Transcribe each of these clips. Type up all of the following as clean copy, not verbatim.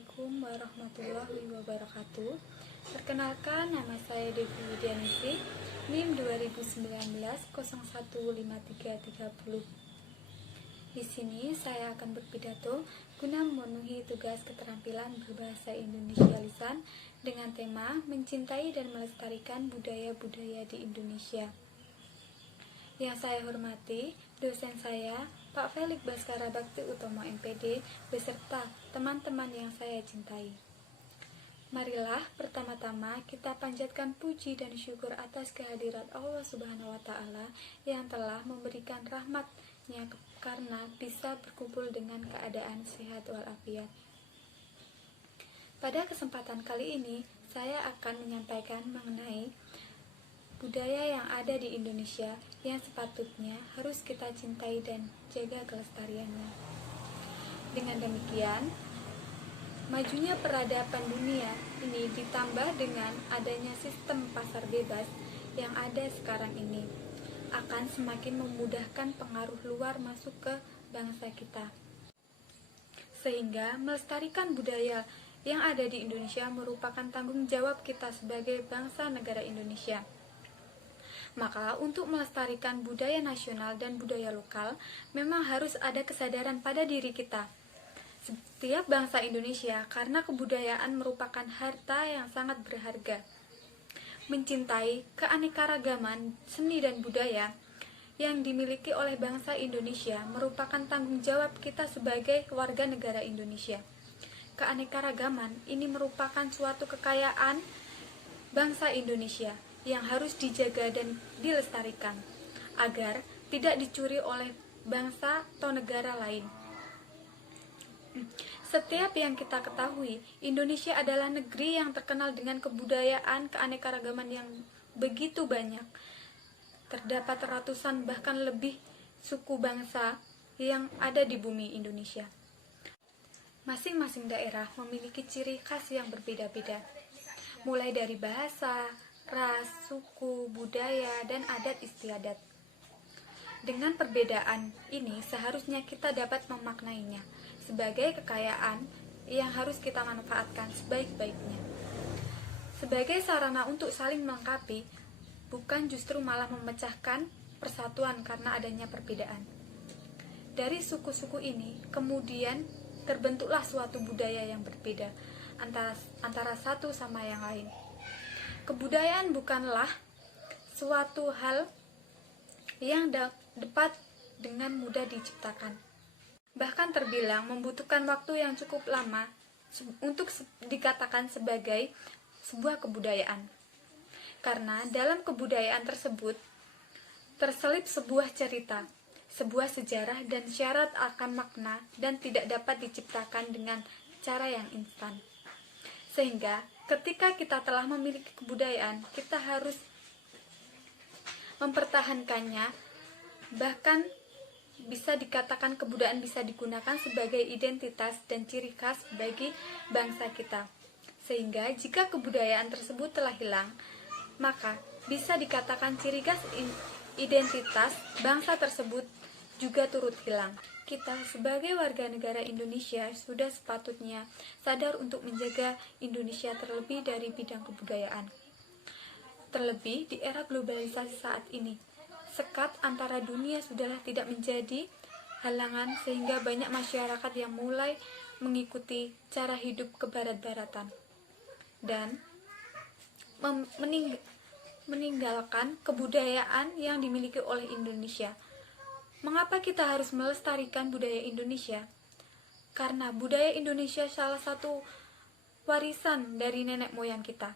Assalamualaikum warahmatullahi wabarakatuh. Perkenalkan, nama saya Devi Widianisi, NIM 2019 015330. Di sini saya akan berpidato guna memenuhi tugas keterampilan berbahasa Indonesia lisan dengan tema mencintai dan melestarikan budaya-budaya di Indonesia. Yang saya hormati, dosen saya, Pak Felix Baskara Bakti Utomo MPD, beserta teman-teman yang saya cintai. Marilah pertama-tama kita panjatkan puji dan syukur atas kehadirat Allah Subhanahu wa Ta'ala yang telah memberikan rahmat-Nya karena bisa berkumpul dengan keadaan sehat walafiat. Pada kesempatan kali ini, saya akan menyampaikan mengenai budaya yang ada di Indonesia yang sepatutnya harus kita cintai dan jaga kelestariannya. Dengan demikian, majunya peradaban dunia ini ditambah dengan adanya sistem pasar bebas yang ada sekarang ini akan semakin memudahkan pengaruh luar masuk ke bangsa kita. Sehingga melestarikan budaya yang ada di Indonesia merupakan tanggung jawab kita sebagai bangsa negara Indonesia. Maka untuk melestarikan budaya nasional dan budaya lokal, memang harus ada kesadaran pada diri kita. Setiap bangsa Indonesia, karena kebudayaan merupakan harta yang sangat berharga. Mencintai keanekaragaman seni dan budaya yang dimiliki oleh bangsa Indonesia merupakan tanggung jawab kita sebagai warga negara Indonesia. Keanekaragaman ini merupakan suatu kekayaan bangsa Indonesia yang harus dijaga dan dilestarikan agar tidak dicuri oleh bangsa atau negara lain. Setiap yang kita ketahui, Indonesia adalah negeri yang terkenal dengan kebudayaan keanekaragaman yang begitu banyak. Terdapat ratusan bahkan lebih suku bangsa yang ada di bumi Indonesia. Masing-masing daerah memiliki ciri khas yang berbeda-beda, mulai dari bahasa, ras, suku, budaya, dan adat istiadat. Dengan perbedaan ini seharusnya kita dapat memaknainya sebagai kekayaan yang harus kita manfaatkan sebaik-baiknya. Sebagai sarana untuk saling melengkapi, bukan justru malah memecahkan persatuan karena adanya perbedaan. Dari suku-suku ini kemudian terbentuklah suatu budaya yang berbeda antara satu sama yang lain. Kebudayaan bukanlah suatu hal yang dapat dengan mudah diciptakan. Bahkan terbilang membutuhkan waktu yang cukup lama untuk dikatakan sebagai sebuah kebudayaan. Karena dalam kebudayaan tersebut terselip sebuah cerita, sebuah sejarah dan syarat akan makna dan tidak dapat diciptakan dengan cara yang instan. Sehingga ketika kita telah memiliki kebudayaan, kita harus mempertahankannya. Bahkan bisa dikatakan kebudayaan bisa digunakan sebagai identitas dan ciri khas bagi bangsa kita. Sehingga jika kebudayaan tersebut telah hilang, maka bisa dikatakan ciri khas identitas bangsa tersebut juga turut hilang. Kita sebagai warga negara Indonesia sudah sepatutnya sadar untuk menjaga Indonesia terlebih dari bidang kebudayaan. Terlebih di era globalisasi saat ini, sekat antara dunia sudahlah tidak menjadi halangan sehingga banyak masyarakat yang mulai mengikuti cara hidup kebarat-baratan dan meninggalkan kebudayaan yang dimiliki oleh Indonesia. Mengapa kita harus melestarikan budaya Indonesia? Karena budaya Indonesia salah satu warisan dari nenek moyang kita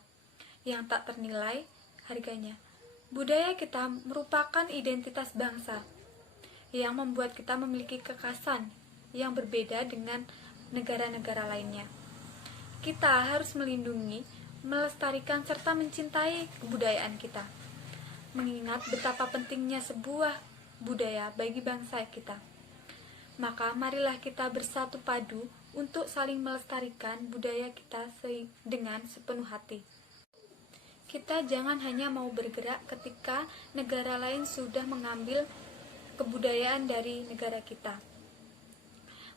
yang tak ternilai harganya. Budaya kita merupakan identitas bangsa yang membuat kita memiliki kekhasan yang berbeda dengan negara-negara lainnya. Kita harus melindungi, melestarikan serta mencintai kebudayaan kita, mengingat betapa pentingnya sebuah budaya bagi bangsa kita. Maka marilah kita bersatu padu untuk saling melestarikan budaya kita dengan sepenuh hati. Kita jangan hanya mau bergerak ketika negara lain sudah mengambil kebudayaan dari negara kita.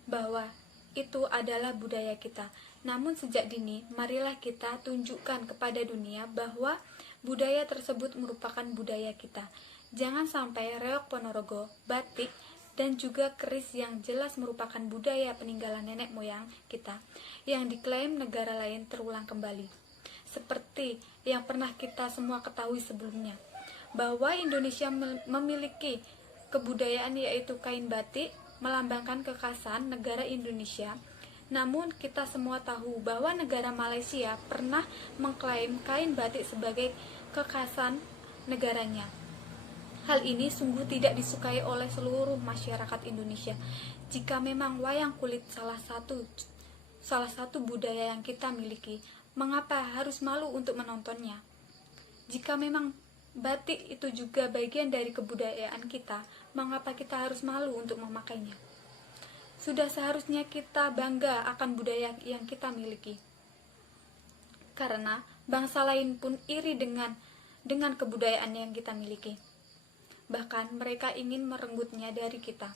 Bahwa itu adalah budaya kita. Namun sejak dini, marilah kita tunjukkan kepada dunia bahwa budaya tersebut merupakan budaya kita. Jangan sampai reok Ponorogo, batik, dan juga keris yang jelas merupakan budaya peninggalan nenek moyang kita yang diklaim negara lain terulang kembali. Seperti yang pernah kita semua ketahui sebelumnya, bahwa Indonesia memiliki kebudayaan yaitu kain batik melambangkan kekhasan negara Indonesia. Namun kita semua tahu bahwa negara Malaysia pernah mengklaim kain batik sebagai kekhasan negaranya. Hal ini sungguh tidak disukai oleh seluruh masyarakat Indonesia. Jika memang wayang kulit salah satu budaya yang kita miliki, mengapa harus malu untuk menontonnya? Jika memang batik itu juga bagian dari kebudayaan kita, mengapa kita harus malu untuk memakainya? Sudah seharusnya kita bangga akan budaya yang kita miliki. Karena bangsa lain pun iri dengan kebudayaan yang kita miliki. Bahkan mereka ingin merenggutnya dari kita.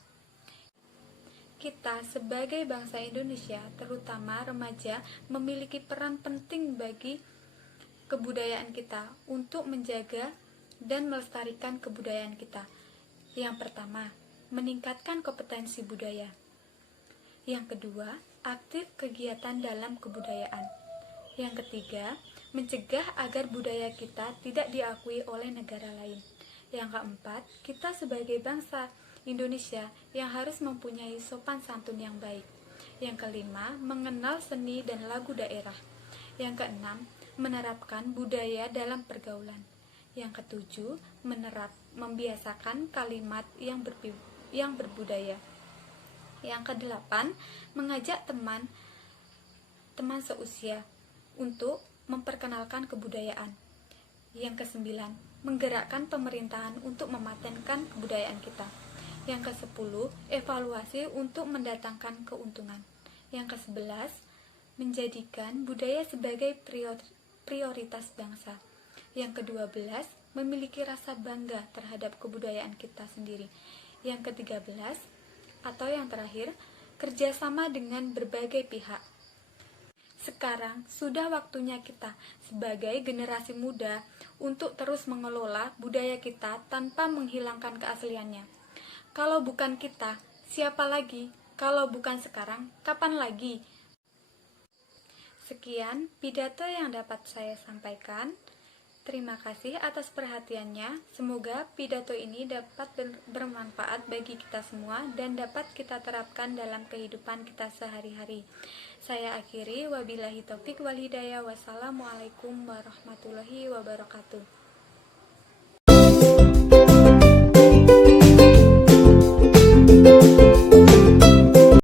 Kita sebagai bangsa Indonesia, terutama remaja, memiliki peran penting bagi kebudayaan kita untuk menjaga dan melestarikan kebudayaan kita. Yang pertama, meningkatkan kompetensi budaya. Yang kedua, aktif kegiatan dalam kebudayaan. Yang ketiga, mencegah agar budaya kita tidak diakui oleh negara lain. Yang keempat, kita sebagai bangsa Indonesia yang harus mempunyai sopan santun yang baik. Yang kelima, mengenal seni dan lagu daerah. Yang keenam, menerapkan budaya dalam pergaulan. Yang ketujuh, membiasakan kalimat yang berbudaya. Yang kedelapan, mengajak teman seusia untuk memperkenalkan kebudayaan. Yang kesembilan, menggerakkan pemerintahan untuk mematenkan kebudayaan kita. Yang ke-10, evaluasi untuk mendatangkan keuntungan. Yang ke-11, menjadikan budaya sebagai prioritas bangsa. Yang ke-12, memiliki rasa bangga terhadap kebudayaan kita sendiri. Yang ke-13, atau yang terakhir, kerjasama dengan berbagai pihak. Sekarang sudah waktunya kita sebagai generasi muda untuk terus mengelola budaya kita tanpa menghilangkan keasliannya. Kalau bukan kita, siapa lagi? Kalau bukan sekarang, kapan lagi? Sekian pidato yang dapat saya sampaikan. Terima kasih atas perhatiannya. Semoga pidato ini dapat bermanfaat bagi kita semua dan dapat kita terapkan dalam kehidupan kita sehari-hari. Saya akhiri, wabillahi taufik wal hidayah. Wassalamualaikum warahmatullahi wabarakatuh.